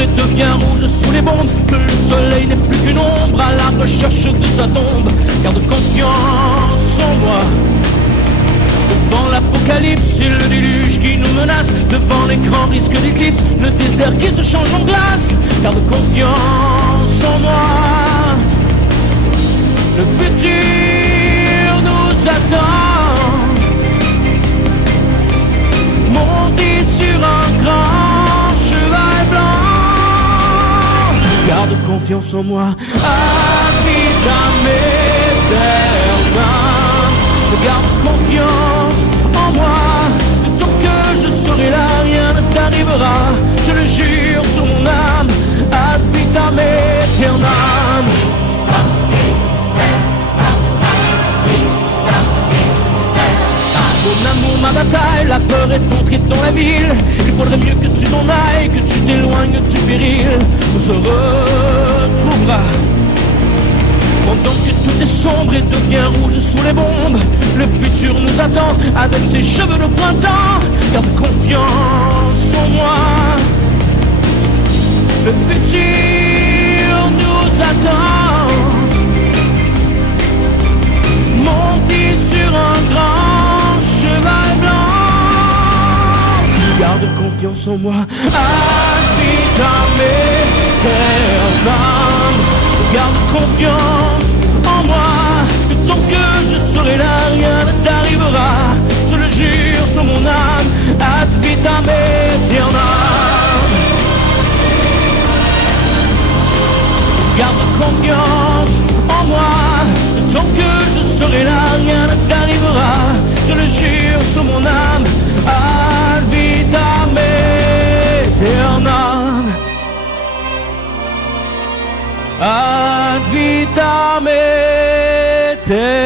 sombre et devient rouge sous les bombes, que le soleil n'est plus qu'une ombre à la recherche de sa tombe. Garde confiance en moi. Devant l'apocalypse et le déluge qui nous menace, devant les grands risques d'éclipse, le désert qui se change en glace. Garde confiance en moi. Le futur nous attend, monté sur un grand cheval blanc. Garde confiance en moi, ad vitam aeternam. Garde confiance en moi, tant que je serai là, rien ne t'arrivera. Je le jure sur mon âme, ad vitam aeternam. Mon amour, ma bataille, la peur est entrée dans la ville. Il faudrait mieux que tu t'en ailles, que tu t'éloignes du péril. On se retrouvera. Pendant que tout est sombre et devient rouge sous les bombes, le futur nous attend avec ses cheveux de printemps. Garde confiance en moi. Le futur nous attend, monté sur un grand cheval blanc. Garde confiance en moi, ad vitam aeternam. Garde confiance en moi, que tant que je serai là, rien ne t'arrivera. Je le jure sur mon âme, ad vitam aeternam. Garde confiance en moi, que tant que je serai là, rien ne t'arrivera. Je le jure sur mon âme, ad vitam aeternam. Ad vitam aeternam.